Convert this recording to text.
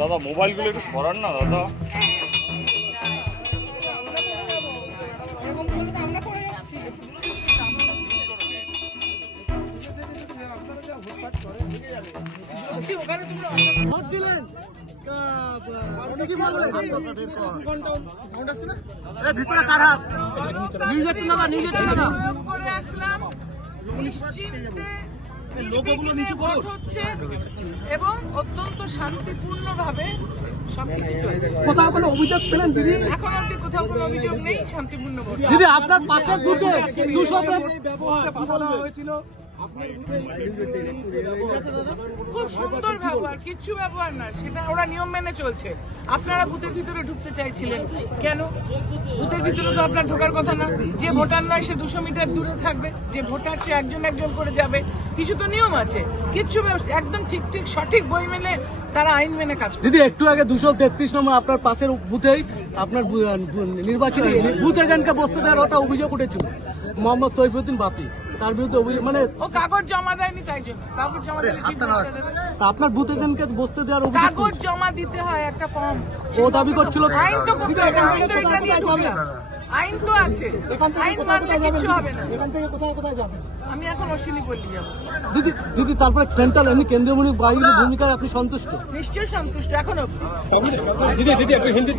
দাদা মোবাইলগুলো একটু সরান না দাদা। এবং অত্যন্ত শান্তিপূর্ণ ভাবে কোথাও কোনো অভিযোগ ছিলেন দিদি? এখন অব্দি কোথাও কোনো অভিযোগ নেই, শান্তিপূর্ণ দিদি। আপনার পাশের বুথে 200 হয়েছিল, খুব সুন্দর ব্যবহার, কিচ্ছু ব্যবহার না, সেটা ওরা নিয়ম মেনে চলছে। আপনারা বুথের ভিতরে ঢুকতে চাইছিলেন কেন? বুথের ভিতরে তো আপনার ঢোকার কথা না। যে ভোটার নয় সে 200 মিটার দূরে থাকবে, যে ভোটার সে একজন একজন করে যাবে। কিছু তো নিয়ম আছে, কিচ্ছু একদম ঠিক ঠিক সঠিক বই মেনে তারা আইন মেনে কাজ করে। দিদি একটু আগে 233 নম্বর আপনার পাশের বুথেই আপনার নির্বাচন বুথ এজেন্টকে বসতে দেওয়ার ওটা অভিযোগ উঠেছিল মোহাম্মদ সৈফুদ্দিন বাপি, তার বিরুদ্ধে অভিযোগ, মানে ও কাগজ জমা দেয়নি, তাই জন্য কাগজ জমা দিলে ঠিক বসতে দেবে। আপনার বুথ এজেন্টকে বসতে দেওয়ার অভিযোগ, কাগজ জমা দিতে হয় একটা ফর্ম, ও দাবি করছিল। আইন তো করতে হবে, আইন তো এটা নিয়ে ঢুকলাম, আইন তো আছে, আইন মানলে কিছু হবে না। এখান থেকে কোথায় কোথায় যাবে? আমি এখন অশ্বিনী পল্লী যাবো। দিদি তারপরে সেন্ট্রাল এমনি কেন্দ্রীয় বাহিনীর ভূমিকায় আপনি সন্তুষ্ট? নিশ্চয়ই সন্তুষ্ট এখন অব্দি। দিদি একটু হিন্দি